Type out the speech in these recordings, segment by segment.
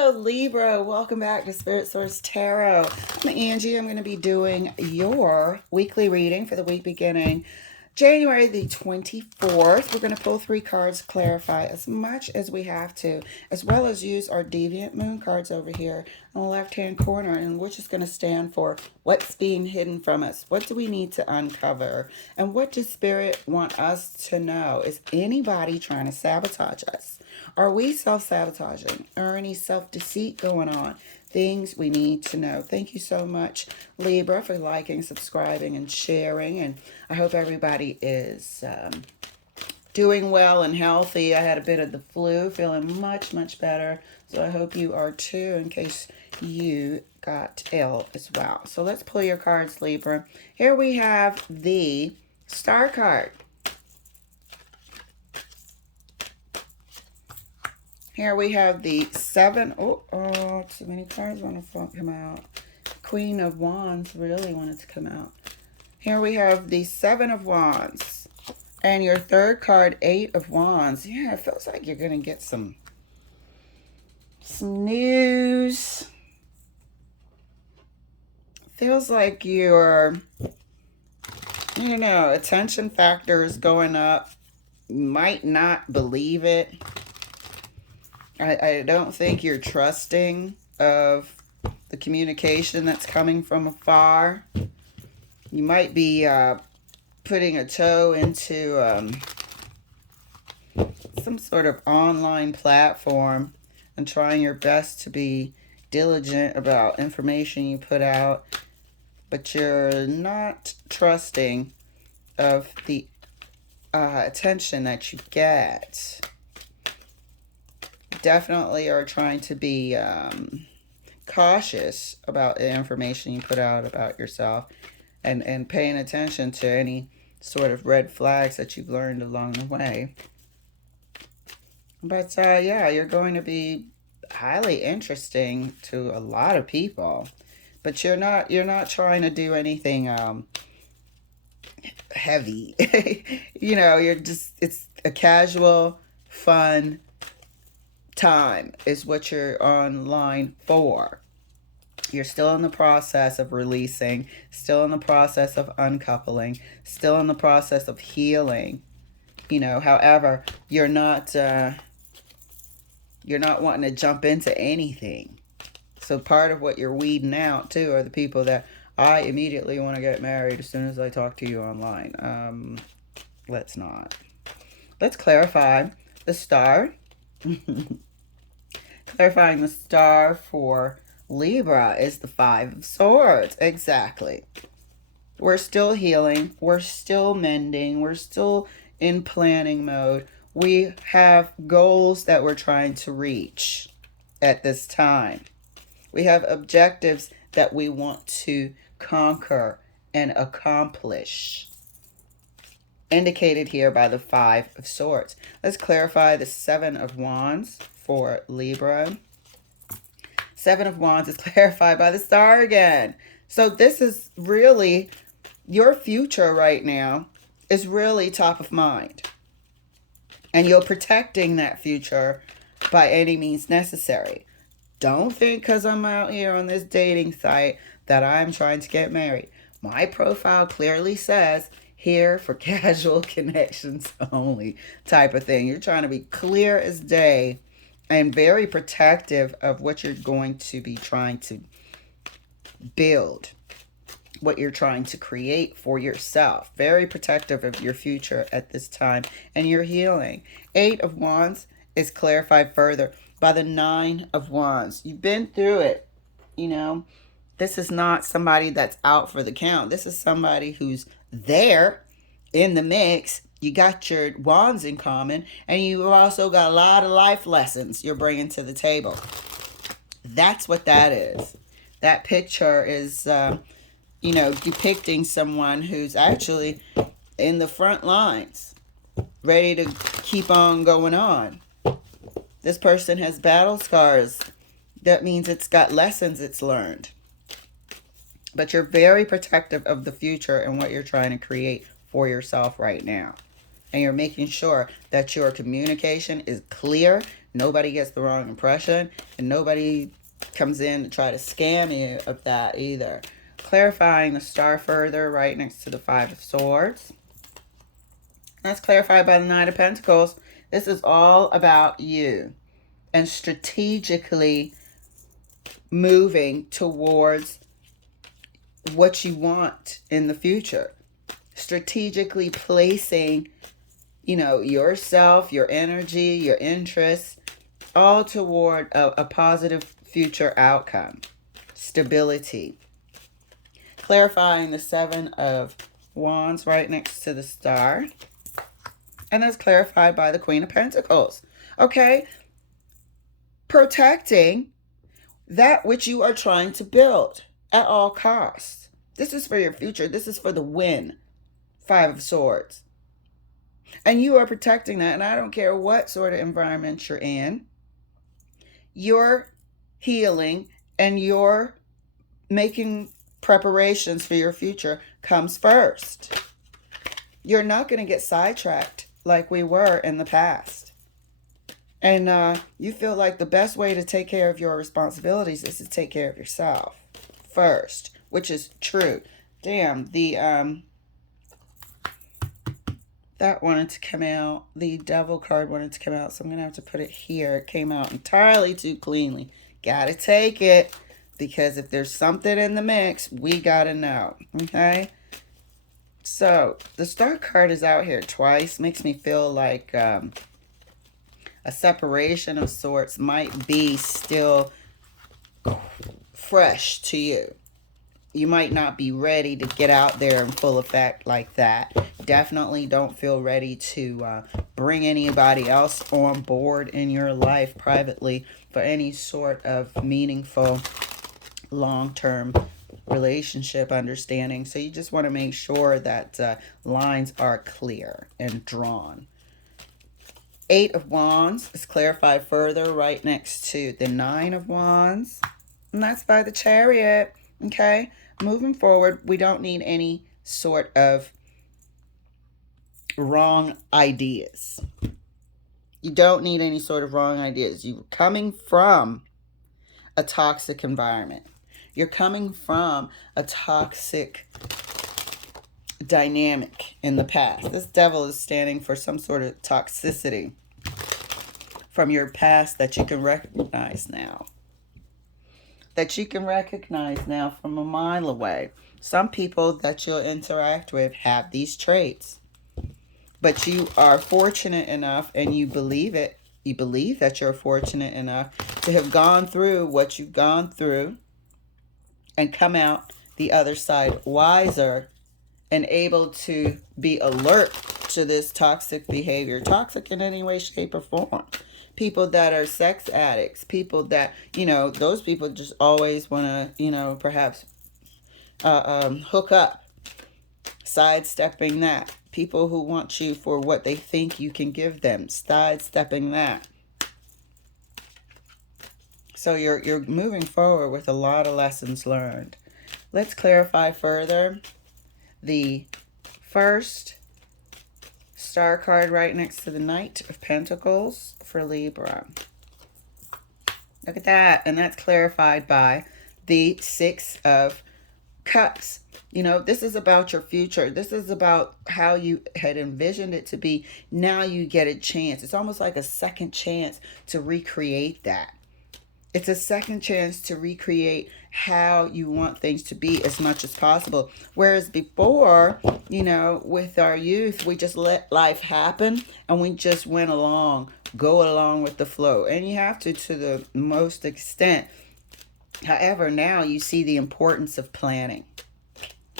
Hello, Libra. Welcome back to Spirit Source Tarot. I'm Angie. I'm going to be doing your weekly reading for the week beginning January the 24th. We're going to pull 3 cards, clarify as much as we have to, as well as use our Deviant Moon cards over here on the left-hand corner, and which is going to stand for what's being hidden from us. What do we need to uncover? And what does Spirit want us to know? Is anybody trying to sabotage us? Are we self-sabotaging? Or any self-deceit going on? Things we need to know. Thank you so much, Libra, for liking, subscribing, and sharing. And I hope everybody is doing well and healthy. I had a bit of the flu, feeling much, much better. So I hope you are too, in case you got ill as well. So let's pull your cards, Libra. Here we have the Star card. Here we have the 7. Oh, too many cards want to come out. Queen of Wands really wanted to come out. Here we have the 7 of Wands. And your third card, 8 of Wands. Yeah, it feels like you're going to get some news. Feels like your, attention factor is going up. You might not believe it. I don't think you're trusting of the communication that's coming from afar. You might be putting a toe into some sort of online platform and trying your best to be diligent about information you put out, but you're not trusting of the attention that you get. Definitely are trying to be cautious about the information you put out about yourself, and paying attention to any sort of red flags that you've learned along the way. But yeah, you're going to be highly interesting to a lot of people, but you're not trying to do anything heavy. You're just, it's a casual, fun time is what you're online for. You're still in the process of releasing, still in the process of uncoupling, still in the process of healing. However, you're not wanting to jump into anything. So part of what you're weeding out too are the people that I immediately want to get married as soon as I talk to you online. Let's not. Let's clarify the star. Clarifying the star for Libra is the 5 of Swords. Exactly. We're still healing. We're still mending. We're still in planning mode. We have goals that we're trying to reach at this time. We have objectives that we want to conquer and accomplish. Indicated here by the 5 of Swords. Let's clarify the 7 of Wands for Libra. 7 of Wands is clarified by the star again. So this is really your future right now is really top of mind. And you're protecting that future by any means necessary. Don't think because I'm out here on this dating site that I'm trying to get married. My profile clearly says here for casual connections only type of thing. You're trying to be clear as day and very protective of what you're going to be trying to build, what you're trying to create for yourself. Very protective of your future at this time, and you're healing. 8 of Wands is clarified further by the 9 of Wands. You've been through it. This is not somebody that's out for the count. This is somebody who's there in the mix. You got your wands in common, and you've also got a lot of life lessons you're bringing to the table. That's what that is. That picture is, depicting someone who's actually in the front lines, ready to keep on going on. This person has battle scars. That means it's got lessons it's learned. But you're very protective of the future and what you're trying to create for yourself right now. and you're making sure that your communication is clear. Nobody gets the wrong impression, and nobody comes in to try to scam you of that either. Clarifying the star further right next to the Five of Swords. That's clarified by the Nine of Pentacles. This is all about you and strategically moving towards what you want in the future. Strategically placing, yourself, your energy, your interests, all toward a positive future outcome. Stability. Clarifying the Seven of Wands right next to the Star. And that's clarified by the Queen of Pentacles. Okay? Protecting that which you are trying to build at all costs. This is for your future. This is for the win. Five of Swords. And you are protecting that. And I don't care what sort of environment you're in. Your healing and your making preparations for your future comes first. You're not going to get sidetracked like we were in the past. And you feel like the best way to take care of your responsibilities is to take care of yourself first, which is true. Damn, that wanted to come out. The Devil card wanted to come out, so I'm going to have to put it here. It came out entirely too cleanly. Got to take it, because if there's something in the mix, we got to know, okay? So, the Star card is out here twice. Makes me feel like a separation of sorts might be still fresh to you. You might not be ready to get out there in full effect like that. Definitely don't feel ready to bring anybody else on board in your life privately for any sort of meaningful long-term relationship understanding. So you just want to make sure that lines are clear and drawn. Eight of Wands is clarified further right next to the Nine of Wands. And that's by the Chariot. Okay? Moving forward, we don't need any sort of wrong ideas. You don't need any sort of wrong ideas. You're coming from a toxic environment. You're coming from a toxic dynamic in the past. This Devil is standing for some sort of toxicity from your past that you can recognize now. That you can recognize now from a mile away. Some people that you'll interact with have these traits. But you are fortunate enough, and you believe it. You believe that you're fortunate enough to have gone through what you've gone through and come out the other side wiser and able to be alert to this toxic behavior. Toxic in any way, shape, or form. People that are sex addicts, people that, those people just always want to, perhaps hook up, sidestepping that. People who want you for what they think you can give them, sidestepping that. So you're moving forward with a lot of lessons learned. Let's clarify further. The first Star card right next to the Knight of Pentacles for Libra. Look at that. And that's clarified by the Six of Cups. This is about your future. This is about how you had envisioned it to be. Now you get a chance. It's almost like a second chance to recreate that. It's a second chance to recreate how you want things to be as much as possible. Whereas before, with our youth, we just let life happen and we just went along, go along with the flow. And you have to the most extent. However, now you see the importance of planning.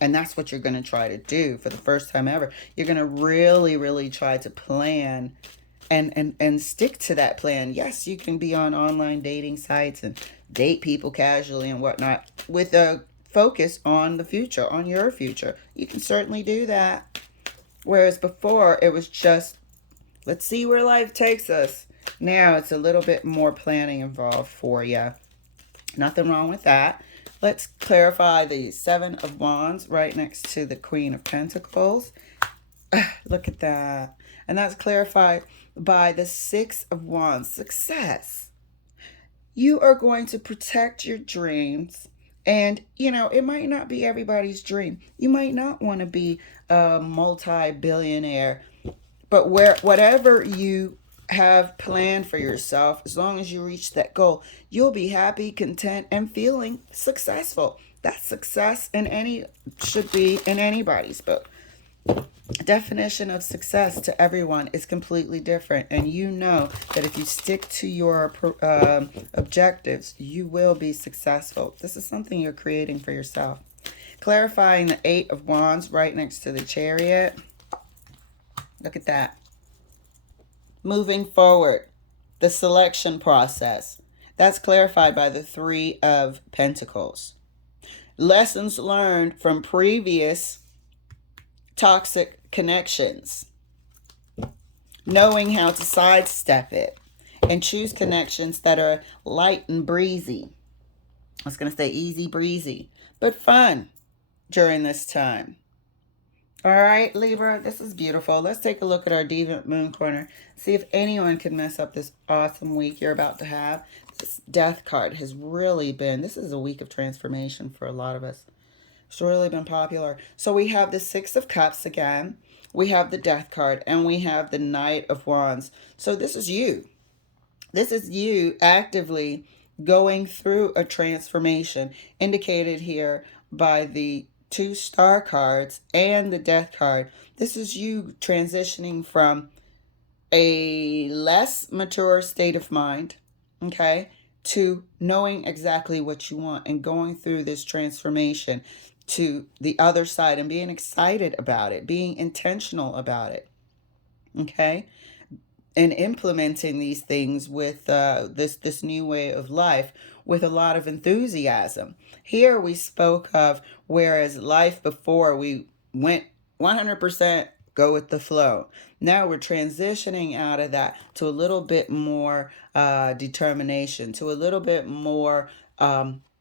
And that's what you're going to try to do for the first time ever. You're going to really, really try to plan and stick to that plan. Yes, you can be on online dating sites and date people casually and whatnot with a focus on the future, on your future. You can certainly do that. Whereas before, it was just, let's see where life takes us. Now it's a little bit more planning involved for you. Nothing wrong with that. Let's clarify the Seven of Wands right next to the Queen of Pentacles. Look at that. And that's clarified by the Six of Wands, success. You are going to protect your dreams. And, it might not be everybody's dream. You might not want to be a multi-billionaire, but whatever you have planned for yourself, as long as you reach that goal, you'll be happy, content, and feeling successful. That's success should be in anybody's book. Definition of success to everyone is completely different, and you know that if you stick to your objectives, you will be successful. This is something you're creating for yourself. Clarifying the Eight of Wands right next to the Chariot. Look at that. Moving forward, the selection process. That's clarified by the Three of Pentacles. Lessons learned from previous toxic connections. Knowing how to sidestep it and choose connections that are light and breezy. I was going to say easy breezy, but fun during this time. All right, Libra, this is beautiful. Let's take a look at our Deviant Moon Corner. See if anyone can mess up this awesome week you're about to have. This Death card has really been, this is a week of transformation for a lot of us. It's really been popular. So we have the Six of Cups again. We have the Death card, and we have the Knight of Wands. So this is you. This is you actively going through a transformation, indicated here by the two star cards and the Death card. This is you transitioning from a less mature state of mind, okay, to knowing exactly what you want and going through this transformation to the other side and being excited about it, being intentional about it, okay, and implementing these things with this new way of life with a lot of enthusiasm. Here we spoke of, whereas life before we went 100% go with the flow. Now we're transitioning out of that to a little bit more determination, to a little bit more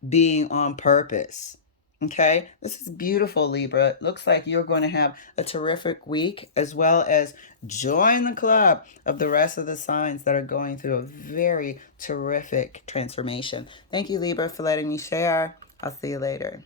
being on purpose. Okay, this is beautiful, Libra. It looks like you're going to have a terrific week, as well as join the club of the rest of the signs that are going through a very terrific transformation. Thank you, Libra, for letting me share. I'll see you later.